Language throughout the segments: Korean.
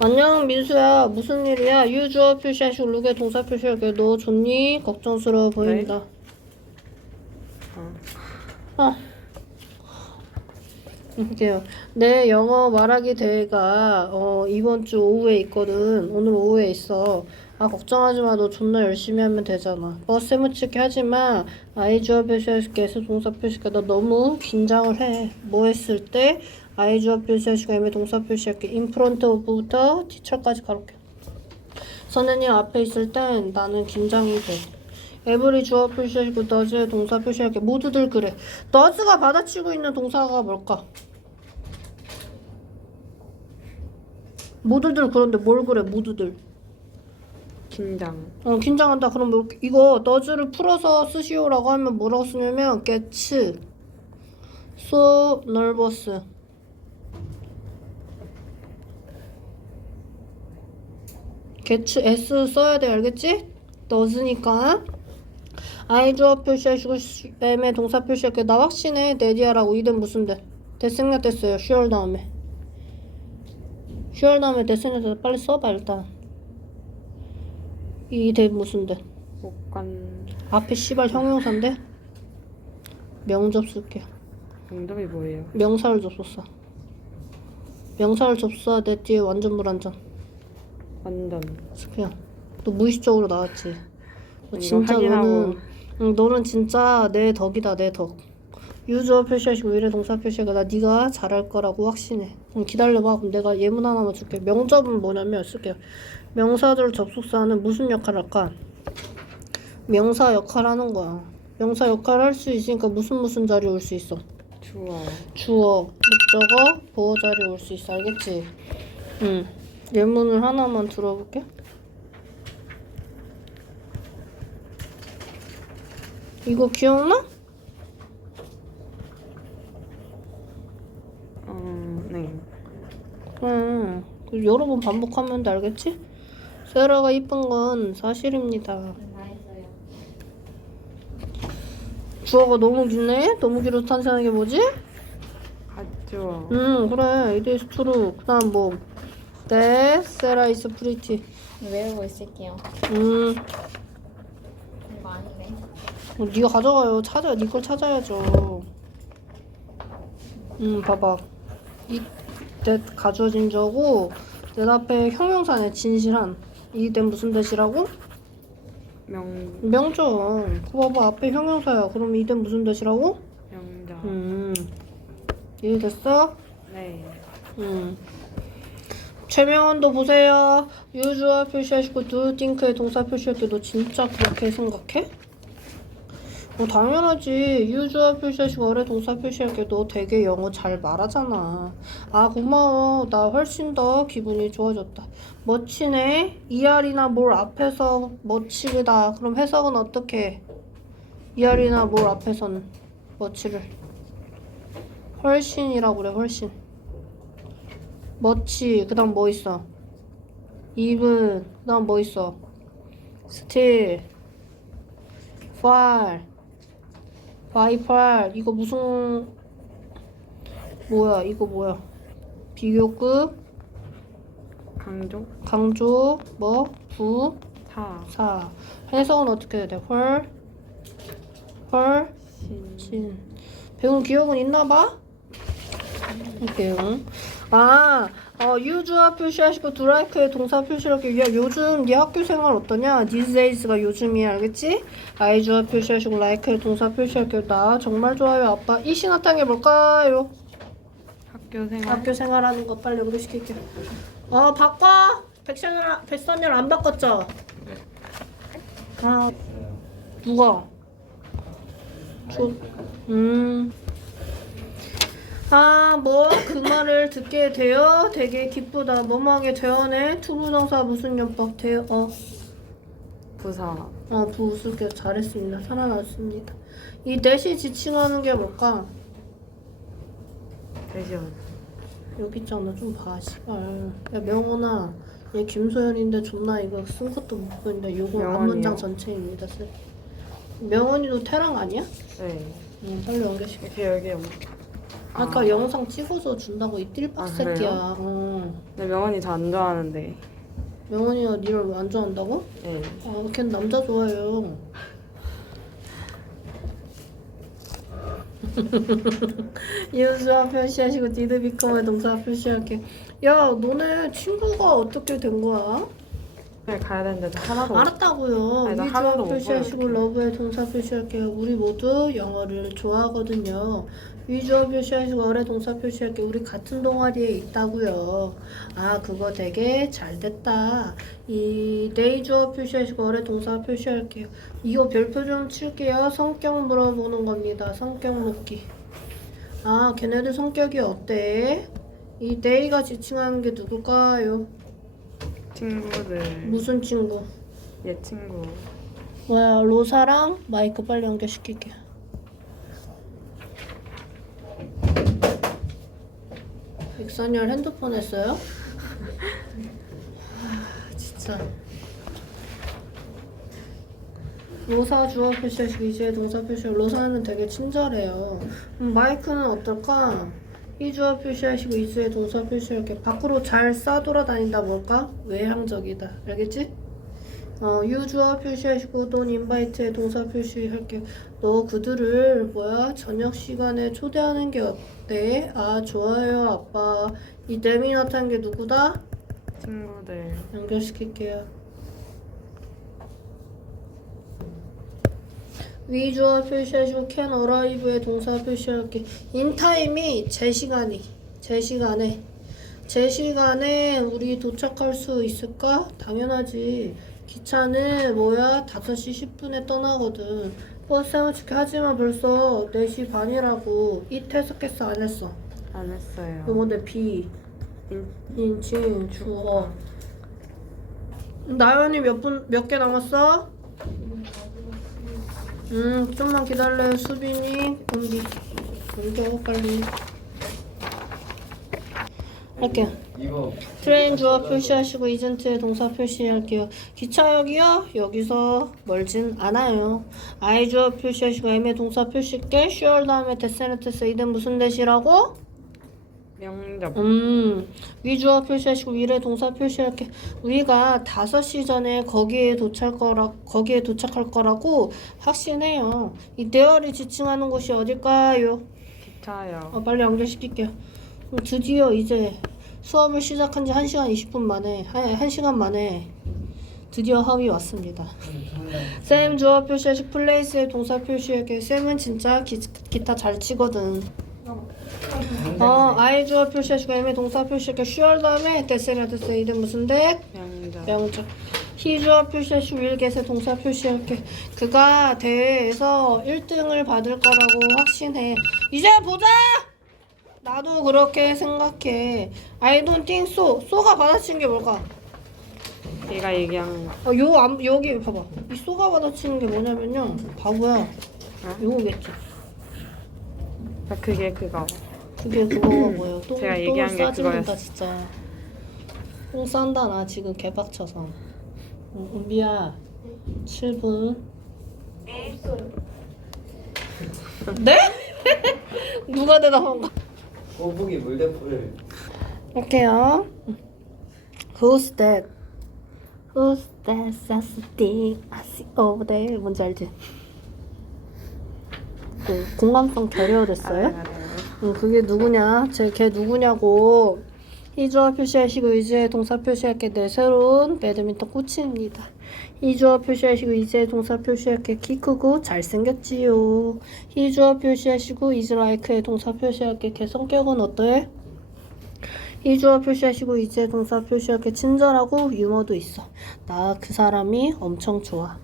안녕 민수야. 무슨 일이야? 유주어 표시하시고 룩에 동사 표시할게. 너 좋니? 걱정스러워 보인다. 아. 이게요. 내 영어 말하기 대회가 어, 이번 주 오후에 있거든. 오늘 오후에 있어 아 걱정하지 마. 너 존나 열심히 하면 되잖아. 버스 묻히게 하지 마. 아이 주어 표시할게 에서 동사 표시할게. 너 너무 긴장을 해 뭐 했을 때 아이 주어 표시할게 애매 동사 표시할게. 인프런트 오브부터 티처까지 가볼게. 선생님 앞에 있을 땐 나는 긴장이 돼. 에브리 주어 표시하시고 너즈의 동사 표시할게. 모두들 그래. 너즈가 받아치고 있는 동사가 뭘까? 모두들 그런데 뭘 그래 모두들 긴장. 어 긴장한다. 그럼 뭐 이거 너즈를 풀어서 쓰시오라고 하면 뭐라고 쓰냐면 gets so nervous. gets 써야 돼. 알겠지? does니까. I 주어 표시하시고 M의 동사 표시할게 나 확신해. 내디아라고. 이든 무슨 데 대생략 됐어요. sure 다음에. sure 다음에 대생략 돼서 빨리 써봐 일단 이대 무슨 데 복관. 앞에 씨발 형용사인데? 명접 쓸게 정답이 뭐예요? 명사를 접속사 명사를 접속사 내 뒤에 완전 불안전 완전. 스피야 너 무의식적으로 나왔지? 너 이거 진짜 확인하고. 너는 응, 너는 진짜 내 덕이다 내 덕 유저 표시하시고 이래 동사 표시가 나 네가 잘할 거라고 확신해 응, 기다려봐 그럼 내가 예문 하나만 줄게 명접은 뭐냐면 쓸게요 명사들 접속사는 무슨 역할을 할까 명사 역할 하는 거야 명사 역할 할 수 있으니까 무슨 무슨 자리 올 수 있어 주어. 주어, 목적어, 보어 자리 올 수 있어. 알겠지? 응. 예문을 하나만 들어볼게. 이거 기억나? 어, 네. 응. 그 여러 번 반복하면 돼. 알겠지? 세라가 이쁜 건 사실입니다. 주어가 너무 기네? 너무 길어서 탄생한 게 뭐지? 가주어. 응, 그래. It is true. 그 다음 뭐. That Sarah is pretty. 외우고 있을게요. 음, 이거 아니네. 어, 네가 가져가요. 찾아, 네걸 찾아야죠. 음, 봐봐. 이, that 가져진 저고, 내 앞에 형용사네, 진실한. 이때 무슨 대시라고? 명, 명정. 그거 봐봐, 앞에 형용사야. 그럼 이때 무슨 대시라고? 명장. 음, 이해됐어? 네. 음. 최명원도 보세요. 유주어 표시하시고 do think의 동사 표시할 때 너 진짜 그렇게 생각해? 뭐 당연하지. 유주어 표시하시고 어뢰 동사 표시할 때너 되게 영어 잘 말하잖아. 아 고마워. 나 훨씬 더 기분이 좋아졌다. 멋지네. 이알이나 뭘 앞에서 멋지다. 그럼 해석은 어떻게 해? 이알이나 뭘 앞에서는 멋지를 훨씬이라고 그래 훨씬. 멋지 그 다음 뭐 있어 even 그 다음 뭐 있어 still far far 이거 무슨 뭐야 이거 뭐야 비교급 강조. 강조 뭐부 사. 사 해석은 어떻게 해야 돼? 헐, 헐, 신. 진. 배운 기억은 있나 봐? 이렇게 응? 아, 어, 유주어 표시하시고 드라이크의 동사 표시하기 야 요즘 네 학교 생활 어떠냐? these days가 요즘이야 알겠지? 아이주어 표시하시고 like의 동사 표시할게요 나 정말 좋아요 아빠 이 신화탕 해볼까요? 학교 생활. 학교 생활하는 거 빨리 연결 시킬게요 어 바꿔! 백선열, 백선열 안 바꿨죠? 아 누가? 저, 음. 아, 뭐, 그 말을 듣게 되어 되게 기쁘다. 뭐뭐하게 되어네. 투부정사 무슨 연법 되어, 어, 부사. 어, 부수게 잘했습니다. 살아났습니다. 이 넷이 지칭하는 게 뭘까? 대시원. 여기 있잖아. 좀 봐, 씨발. 야, 명호나. 얘 김소연인데 존나 이거 쓴 것도 못 보인다. 명언이요? 앞문장 전체입니다. 쌤. 명언이도 태랑 아니야? 네. 응, 빨리 연결시켜. 이렇게 여기 영. 아까 영상 찍어서 준다고 이 띨박 아, 새끼야. 어. 근데 명언이 저안 좋아하는데. 명원이가 니를 왜안 좋아한다고? 예. 아, 걔는 남자 좋아해요. 이웃수와 표시하시고 디드비컴의 동사 표시할게. 야, 너네 친구가 어떻게 된 거야? 네, 가야 되는데 하나도 알았다고요. 아니, 나 위주어 못 표시하시고 보여줄게. 러브의 동사 표시할게요. 우리 모두 영어를 좋아하거든요. 위주어 표시하시고 어의 동사 표시할게. 우리 같은 동아리에 있다고요. 아 그거 되게 잘 됐다. 이 네이주어 표시하시고 어의 동사 표시할게요. 이거 별표 좀 칠게요. 성격 물어보는 겁니다. 성격 묻기. 아 걔네들 성격이 어때? 이 네이가 지칭하는 게 누굴까요? 친구들. 무슨 친구? 얘 친구. 뭐야 로사랑 마이크 빨리 연결시킬게. 백선열 핸드폰 했어요? 아, 진짜. 로사 주어 표시하시고 이제 동사 표시 로사는 되게 친절해요. 음, 마이크는 어떨까? 이 주어 표시하시고 이주의 동사 표시할게. 밖으로 잘 싸돌아다닌다 뭘까? 외향적이다. 알겠지? 어, 유주어 표시하시고 돈 인바이트의 동사 표시할게요. 너 그들을 뭐야 저녁 시간에 초대하는 게 어때? 아 좋아요 아빠. 이 댐이 나타난 게 누구다? 친구들. 연결시킬게요. 위주어 표시하시고 can arrive의 동사 표시할게. 인타임이 제 시간이 제 시간에 제 시간에 우리 도착할 수 있을까? 당연하지. 기차는 뭐야 5시 10분에 떠나거든. 버스 헤어치기 하지만 벌써 4시 반이라고. 이 퇴석했어 안 했어? 안 했어요. 뭔데 비 인- 인칭 주어 나연이 몇 분 몇 개 남았어? 음 좀만 기다려 수빈이. 은비 옮겨 빨리. 할게요. 트레인 주어 표시하시고 이젠트의 동사 표시할게요. 기차역이요? 여기서 멀진 않아요. 아이 주어 표시하시고 M의 동사 표시할게 sure 다음에 데세네테스 이든 무슨 대시라고? 명접. 음, 위주어 표시하시고 위례 동사 표시할게. 우리가 5시 전에 거기에 도착할 거라 거기에 도착할 거라고 확신해요. 이 대열이 지칭하는 곳이 어딜까요? 기차요. 어, 빨리 연결시킬게요. 그럼 드디어 이제 수업을 시작한 지 1시간 20분 만에, 한, 1시간 만에 드디어 합이 왔습니다. 쌤 주어 표시하시 플레이스의 동사 표시할게. 쌤은 진짜 기, 기타 잘 치거든. 어, 아이 주어 표시하시고 M의 동사 표시할게. 쉬얼 다음에 데스나 데스 이든 무슨 데? 명적. 히 주어 표시하시고 윌겟의 동사 표시할게. 그가 대회에서 1등을 받을 거라고 확신해. 이제 보자! 나도 그렇게 생각해. I don't think so. 소가 받아치는 게 뭘까? 얘가 얘기한 거. 어, 요, 앞- 여기 봐봐. 이 소가 받아치는 게 뭐냐면요. 바보야. 어? 요거겠지. 아, 그게 그거. 그게 그거가 뭐예요? 똥, 제가 얘기한 게 싸진다 그거였어. 진짜. 똥 싼다 나 지금 개빡쳐서. 응, 은비야 7분. 네? 누가 대답한 거? 거북이 물대포를 할게요. Who's that? Who's that sassy I see over there? 뭔지 알지? 그 공감성 결여됐어요? 응, 그게 누구냐? 제 걔 누구냐고. 이주어 표시하시고 이제 동사 표시할 게 내 새로운 배드민턴 코치입니다. 이주어 표시하시고 이제 동사 표시할 게 키 크고 잘생겼지요. 이주어 표시하시고 is like의 동사 표시할 게 걔 성격은 어때? 이주어 표시하시고 이제 동사 표시할게 친절하고 유머도 있어. 나 그 사람이 엄청 좋아.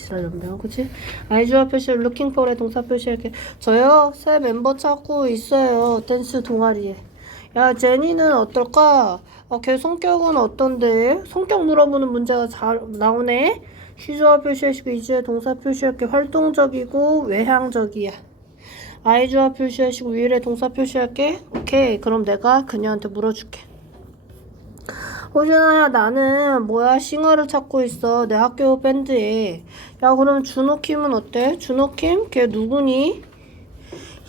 지랄 연병 그치? 아이주어 표시 looking for의 동사 표시할게. 저요 새 멤버 찾고 있어요 댄스 동아리에. 야 제니는 어떨까? 어, 걔 성격은 어떤데? 성격 물어보는 문제가 잘 나오네? 시주어 표시하시고 이주어 동사 표시할게. 활동적이고 외향적이야. 아이주어 표시하시고 위에 동사 표시할게. 오케이 그럼 내가 그녀한테 물어줄게 호준아 나는 뭐야 싱어를 찾고 있어 내 학교 밴드에 야 그럼 준호킴은 어때? 준호킴? 걔 누구니?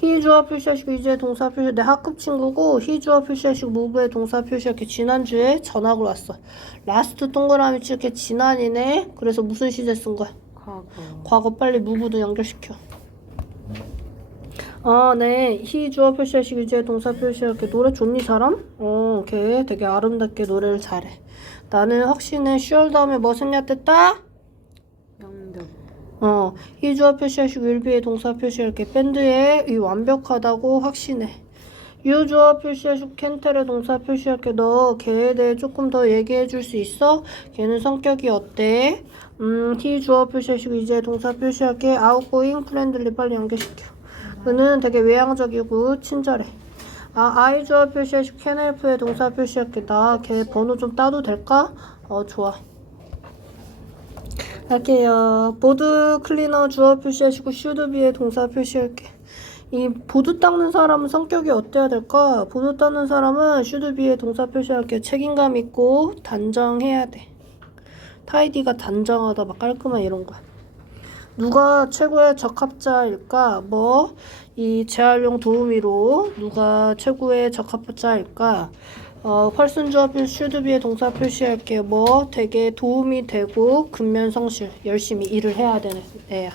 히 주어 표시하시고 이제 동사 표시 내 학급 친구고 히 주어 표시하시고 무브의 동사 표시하게 지난주에 전학을 왔어. 라스트 동그라미 칠게 지난이네. 그래서 무슨 시제 쓴 거야? 과거. 과거 빨리 무브도 연결시켜. 아, 네. 히 주어 표시하시고 이제 동사 표시할게. 노래 좋니 사람? 어, 걔 되게 아름답게 노래를 잘해. 나는 확신해. 슈얼 다음에 뭐 생략됐다? 영접. 어, 히 주어 표시하시고 일비의 동사 표시할게. 밴드에 이 완벽하다고 확신해. 유 주어 표시하시고 캔텔의 동사 표시할게. 너 걔에 대해 조금 더 얘기해 줄 수 있어? 걔는 성격이 어때? 음, 히 주어 표시하시고 이제 동사 표시할게. 아웃고잉 프렌들리 빨리 연결시켜. 그는 되게 외향적이고 친절해. 아, 아이 주어 표시하시고 캔헬프의 동사 표시할게. 나걔 번호 좀 따도 될까? 어, 좋아. 할게요. 보드 클리너 주어 표시하시고 슈드비의 동사 표시할게. 이 보드 닦는 사람은 성격이 어때야 될까? 보드 닦는 사람은 슈드비의 동사 표시할게. 책임감 있고 단정해야 돼. 타이디가 단정하다, 막 깔끔한 이런 거야. 누가 최고의 적합자일까? 뭐, 이 재활용 도우미로 누가 최고의 적합자일까? 어, 펄슨주어필 슈드비의 동사 표시할게요. 뭐 되게 도움이 되고 근면 성실 열심히 일을 해야 되는 애야.